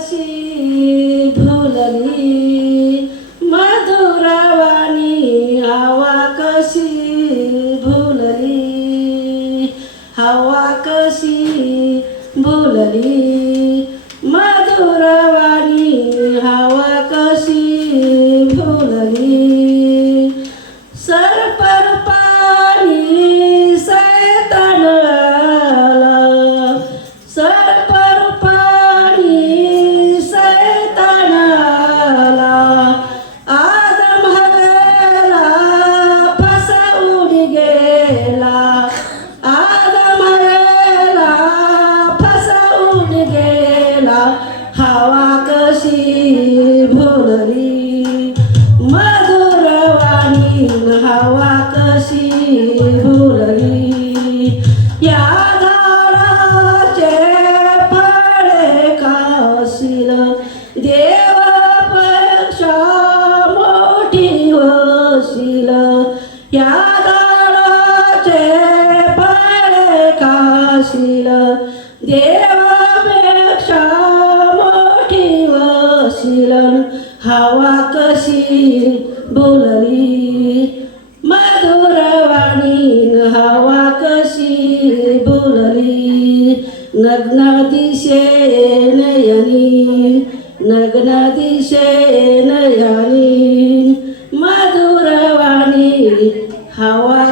कशी भुलली मधुरवाणी हवा कशी भुलली हवा कशी भुलली मधुरवाणी हवा कशी भुलली सरपर पाणी सैतान आला सरपर पाणी सैतान आला आदम हवेला फसवून गेला आदम हवेला फसवून गेला हवा कशी भुलली मधुरवाणी हवा कशी भुलली या झाडाचे फळे खाशील देवापेक्षा मोठी होशील या झाडाचे फळे खाशील देवापेक्षा मोठी होशील हवा कशी बोलली मधुरवाणी हवा कशी बोलली नग्न दिशे नयनी नग्न दिशे नयनी मधुरवाणी हवा